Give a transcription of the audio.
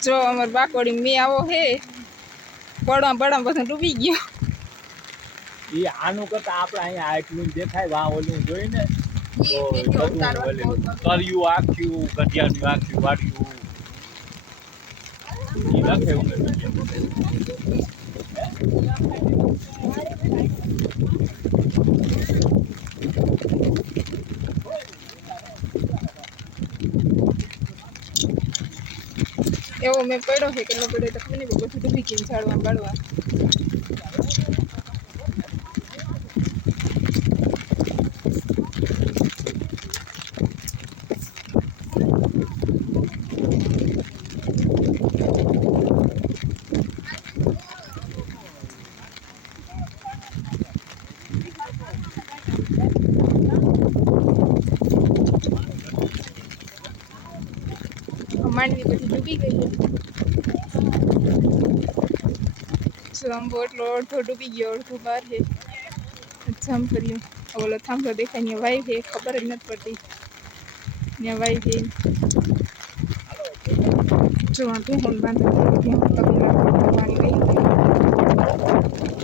જો અમાર બાકોડી મેં આવો હે પડવા પડવા બધું ડૂબી ગયો એ આનું કરતા આપણે અહીંયા આટલું દેખાય વા ઓલું જોઈને તો બધું કર્યું આખ્યું ગઢિયાનું આખ્યું વાળ્યું એ લખે એવો મેં પડ્યો છે કેટલો પડ્યો તો ખબર નહીં બધું ડૂબી ગયું ઝાડવા બાળવા માંડવી બધી ડૂબી ગઈ છે આંબો એટલો અડધો ડૂબી ગયો અડધો બહાર છે જામ કર્યું ઓલો થાંભલો દેખાય ત્યાં વાઈ છે ખબર જ નથી પડતી ત્યાં વાઈ છે જો આ ભેહું બાંધે ત્યાં પાણી વહી ગયું